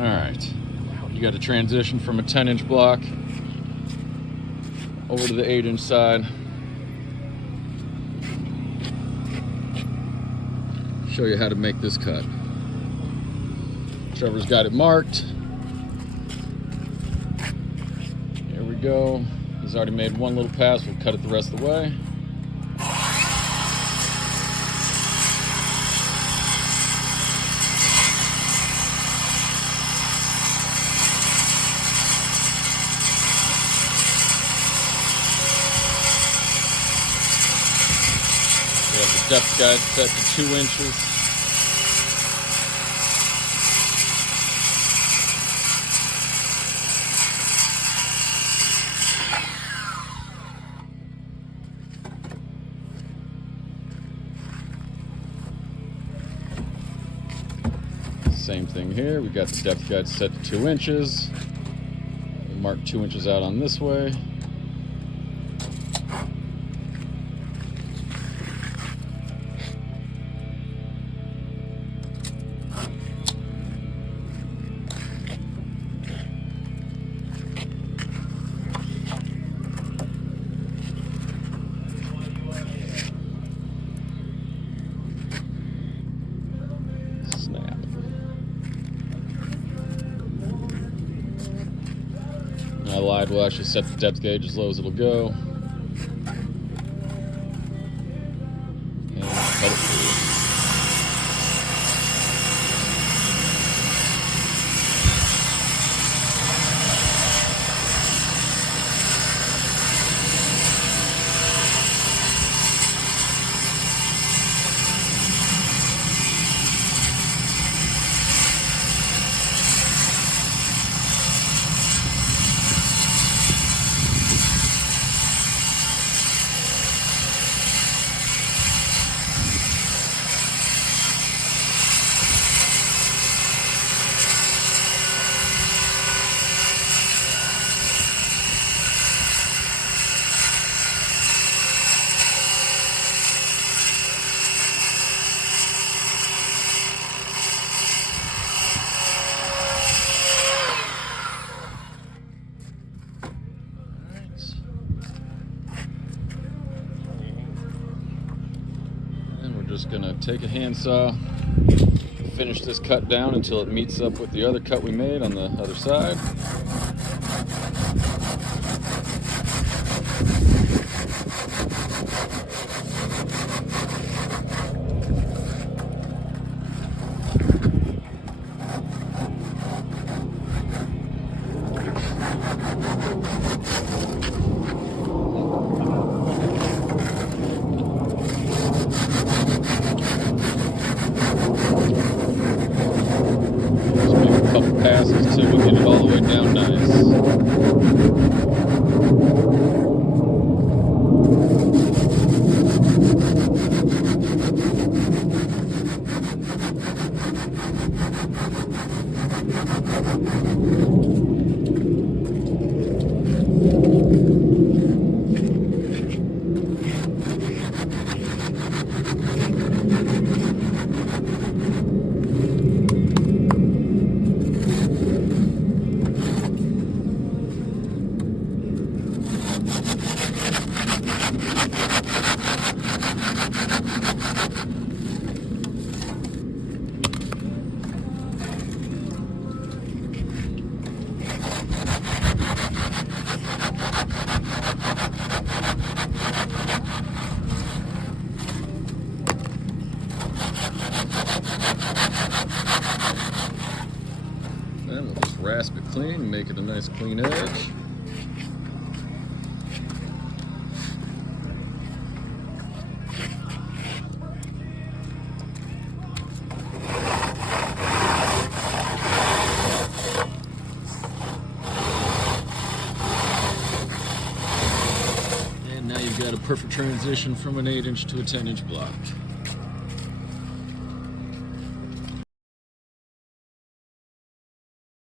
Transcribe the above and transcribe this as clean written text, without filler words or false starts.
Alright, you got to transition from a 10-inch block over to the 8-inch side. Show you how to make this cut. Trevor's got it marked. Here we go. He's already made one little pass. We'll cut it the rest of the way. We have the depth guide set to 2 inches. Same thing here. We've got the depth guide set to 2 inches. We mark 2 inches out on this way. I lied, we'll actually set the depth gauge as low as it'll go. And cut it through. Just gonna take a handsaw, finish this cut down until it meets up with the other cut we made on the other side. Passes till we get it all the way down nice. Then we'll just rasp it clean and make it a nice clean edge. And now you've got a perfect transition from an 8-inch to a 10-inch block.